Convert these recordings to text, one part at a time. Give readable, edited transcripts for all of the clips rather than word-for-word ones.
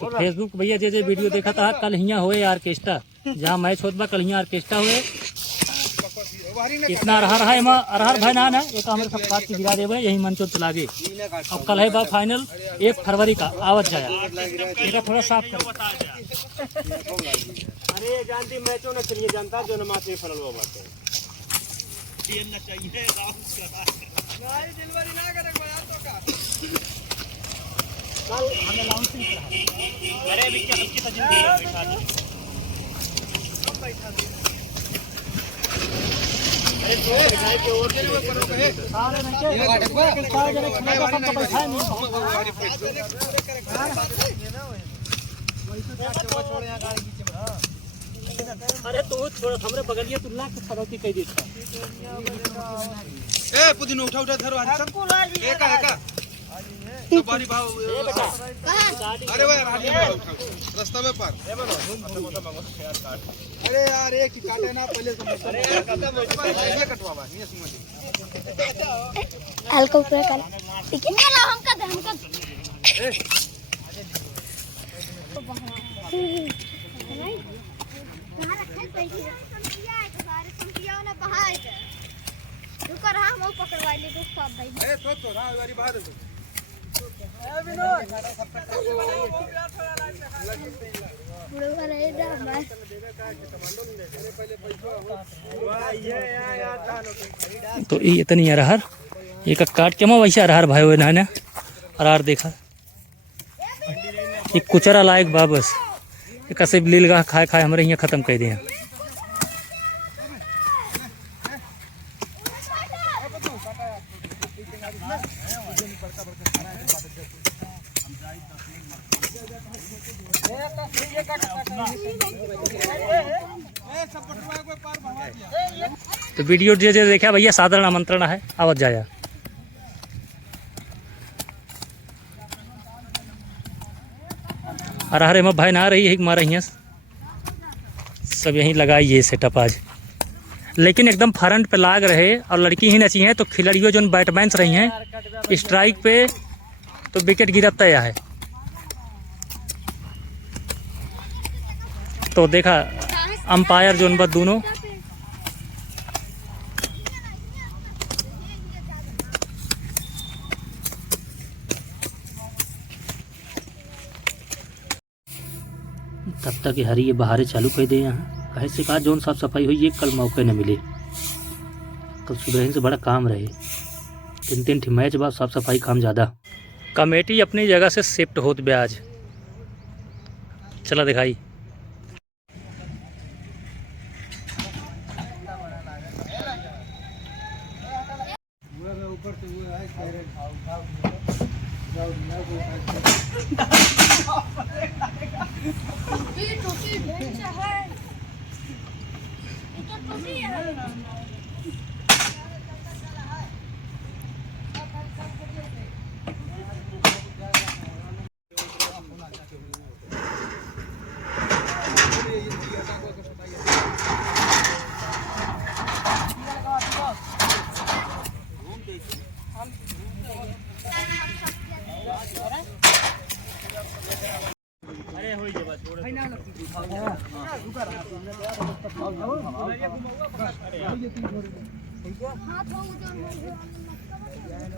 तो फेसबुक भैया जे वीडियो देखा था कल हियाँ हुए ऑर्केस्ट्रा, जहाँ मैच होत बा कल हियाँ ऑर्केस्ट्रा हुए। इतना अरहर है एमा, अरहर भाई ना एक हमारे सब काट के गिरा देवे, यही मंचो चला गे। अब कल है बा फाइनल 1 फरवरी का, आवत जाया ये थोड़ा साफ कर। अरे जानती मैचों न खेलिए जानता जो न माथे फरल वो बात है खेलना चाहिए नहीं दिलवारी ना करे बड़ा तो का कल हमें लाउंसिंग करा। अरे अभी क्या हल्की सा बैठा दे, कब बैठा दे। अरे तो गाय के और तेरे ऊपर कहे सारे नहीं के सारे जने खड़े का सब बैठा नहीं छोड़ यहां गाड़ी बीच में। अरे तू थोड़ा हमरे बगलिया तू लाख फरौती कह देता ए पुदीना उठा उठा धरो आज सब एका सब बारी भाव अरे वो राजी उठा रास्ता में पार अरे यार एक ही काटे ना पहले समझ अरे यार खत्म कटवावा ये समझ हल्का ऊपर कर ठीक है ना हम कर कहां रखे पैसे संतिया है सारे संतिया ने बहाए के रुक रहा हम पकड़वा ले तो सब भाई ए तो ना वाली बाहर ए विनोद बुढ़ो वाले ड्रामा तो ये इतनी अरहर एक काट के मैं वैसे अरहर भाई हुए ना अरहर देखा ये कुचरा लायक बा बस कैसे लीलगा खाए खाए हमारे यहाँ खत्म कर दिए। तो वीडियो जो देखा भैया साधारण आमंत्रण है, आवत जाया। अरहर में भाई ना रही है मारा यहाँ सब यहीं लगाई ये सेटअप आज, लेकिन एकदम फ्रंट पे लाग रहे और लड़की ही नची हैं तो खिलाड़ियों जो बैट्समैन रही हैं स्ट्राइक पे तो विकेट गिरता है। तो देखा अंपायर जो बस दोनों तब तक हरी ये बहारे चालू कर दे। यहाँ कहे से कहा जोन साफ सफाई हुई ये कल मौके न मिले, कल सुबह से बड़ा काम रहे, 3 मैच बाद साफ सफाई काम ज़्यादा। कमेटी अपनी जगह से शिफ्ट होत बे आज, चला दिखाई।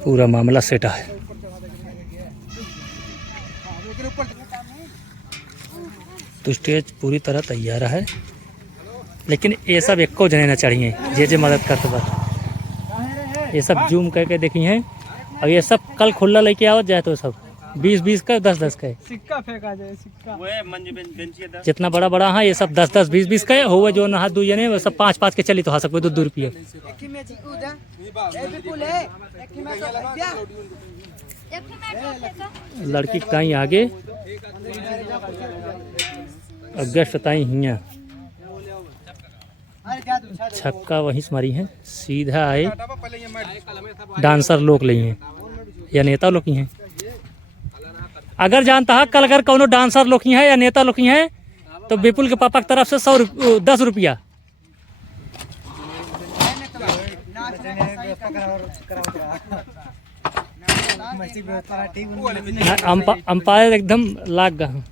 पूरा मामला सेट है। तो स्टेज पूरी तरह तैयार है, लेकिन ये सब एको जने न चढ़िए जे मदद करते बस ये सब जूम करके देखी हैं। अब ये सब कल खुला लेके आवत जाए तो सब 20-20 का 10-10 का सिक्का फेंका जाए सिक्का जितना बड़ा बड़ा हाँ ये सब 10-10 20-20 का हो जो हाथ 2 जने वो सब 5-5 के चली तो हाँ सकते 2 रुपये। लड़की कहीं आगे अगस्त ताई हिया छक्का वहीं से मारी है, सीधा आए डांसर लोग ली हैं या नेता लोग ही हैं। अगर जानता है कल अगर कौनो डांसर लोग हैं या नेता लोग हैं तो विपुल के पापा की तरफ से 10 रुपया अंपायर एकदम लाग गया।